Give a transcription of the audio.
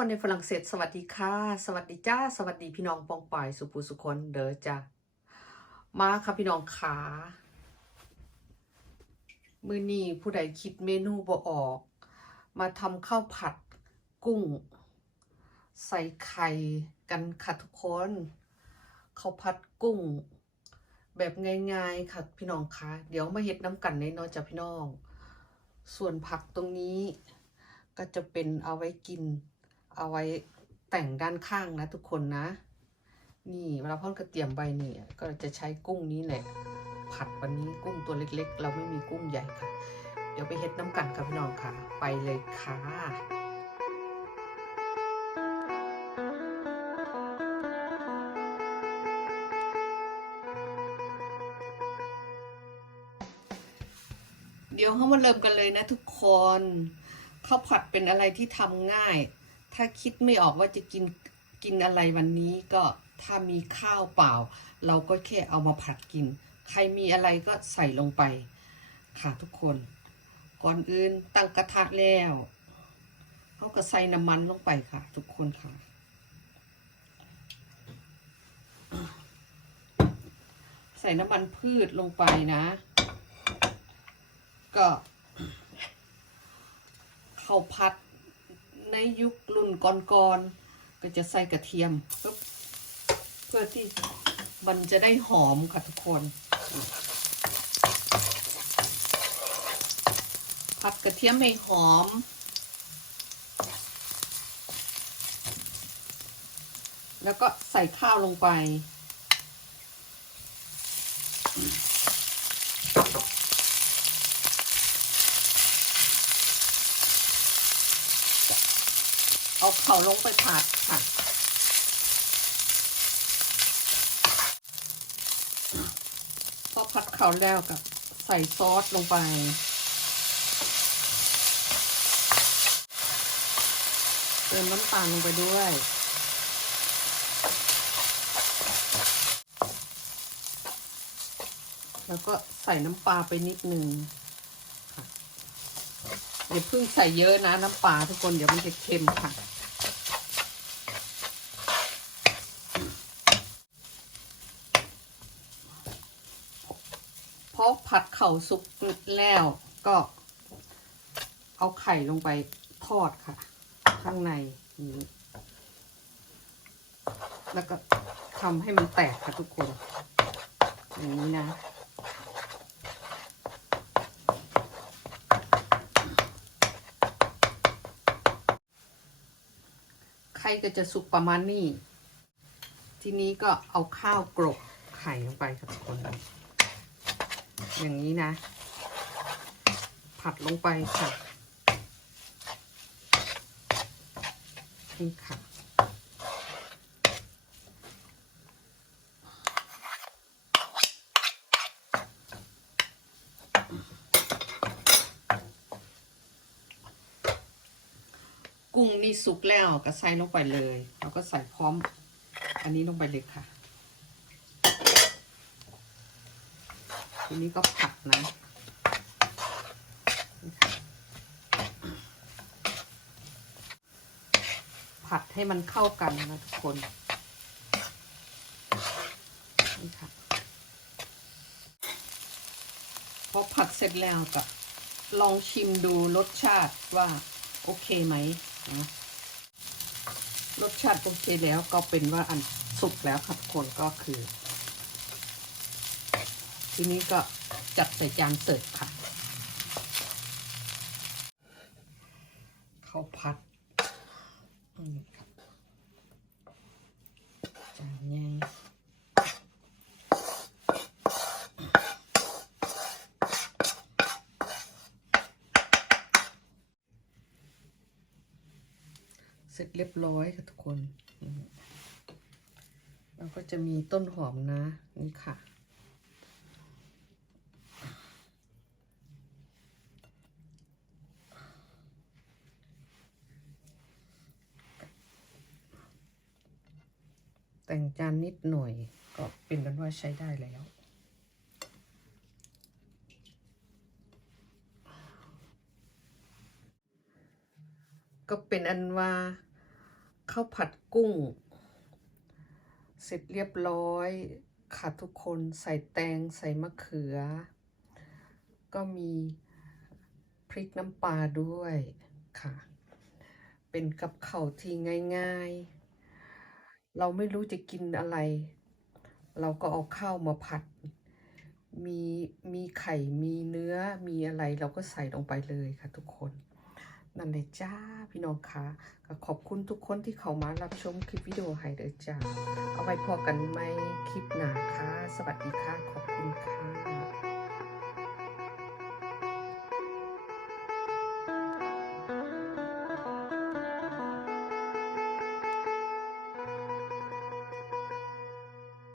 พรในฝรั่งเศส สวัสดีค่ะ สวัสดีจ้า สวัสดีพี่น้องปองป่ายสุภูสุคนเด้อจ้ามาค่ะพี่น้องขามือนี้ผู้ใดคิดเมนูบ่ออก มาทำข้าวผัดกุ้ง ใส่ไข่กันค่ะทุกคนข้าวผัดกุ้ง แบบง่ายๆค่ะพี่น้องคะเดี๋ยวมาเฮ็ดน้ำกันในนอจ้ะพี่น้อง ส่วนผักตรงนี้ก็จะเป็นเอาไว้กิน เอาไว้แต่งด้านข้างนะทุกคนนะ นี่เวลาพ่อนกระเทียมใบนี่ก็จะใช้กุ้งนี้แหละ ผัดวันนี้กุ้งตัวเล็ก ๆ เราไม่มีกุ้งใหญ่ค่ะ เดี๋ยวไปเฮ็ดน้ำกันค่ะพี่น้องค่ะ ไปเลยค่ะเดี๋ยวเขามาเริ่มกันเลยนะทุกคนข้าวผัดเป็นอะไรที่ทำง่าย ถ้าคิดไม่ออกว่าจะกินกินอะไรวันนี้ก็ถ้ามีข้าวเปล่า เราก็แค่เอามาผัดกิน ใครมีอะไรก็ใส่ลงไป ค่ะทุกคน ก่อนอื่นตั้งกระทะแล้วเขาก็ใส่น้ำมันลงไปค่ะ ทุกคนค่ะ ใส่น้ำมันพืชลงไปนะ ก็ข้าวผัด ในยุครุ่นก่อนๆก็จะใส่กระเทียมปึ๊บเพื่อที่มันจะได้หอมค่ะทุกคน ผัดกระเทียมให้หอม แล้วก็ใส่ข้าวลงไป เอาเขาลงไปผัดค่ะพอผัดเขาแล้วกับใส่ซอสลงไป เติมน้ำตาลลงไปด้วยแล้วก็ใส่น้ำปลาไปนิดนึงค่ะ อย่าเพิ่งใส่เยอะนะน้ำปลาทุกคนเดี๋ยวมันจะเค็มค่ะ พอผัดเข่าสุกแล้วก็เอาไข่ลงไปทอดค่ะ ข้างในนี้แล้วก็ทำให้มันแตกค่ะทุกคน อย่างนี้นะ ข่ก็จะสุกประมาณนี้ ทีนี้ก็เอาข้าวกรบไข่ลงไปค่ะทุกคน อย่างนี้นะ ผัดลงไปค่ะนี่ค่ะ กุ้งนี่สุกแล้วก็ใส่ลงไปเลยแล้วก็ใส่พร้อม อันนี้ลงไปเลยค่ะ ทีนี้ก็ผัดนะผัดให้มันเข้ากันนะทุกคนนี่ค่ะพอผัดเสร็จแล้วก็ลองชิมดูรสชาติว่าโอเคไหม รสชาติโอเคแล้วก็เป็นว่าอันสุกแล้วครับคนก็คือ ทีนี้ก็จัดใส่จานเสิร์ฟค่ะข้าวผัดอืมครับจานใหญ่ เรียบร้อยค่ะทุกคนอืมแล้วก็จะมีต้นหอมนะ นี่ค่ะ แต่งจานนิดหน่อยก็เป็นกันว่าใช้ได้แล้วก็เป็นอันว่า ข้าวผัดกุ้ง เสร็จเรียบร้อยค่ะทุกคนใส่แตงใส่มะเขือ ก็มีพริกน้ำปลาด้วยค่ะ เป็นกับข้าวที่ง่ายๆ เราไม่รู้จะกินอะไร เราก็เอาข้าวมาผัด มีมีไข่มีเนื้อมีอะไรเราก็ใส่ลงไปเลยค่ะทุกคน นั่นเลยจ้าพี่น้องคะก็ขอบคุณทุกคนที่เข้ามารับชมคลิปวิดีโอไฮเดรจ้า เอาไว้พอกันไหมคลิปหน้าค่ะ สวัสดีค่ะ ขอบคุณค่ะ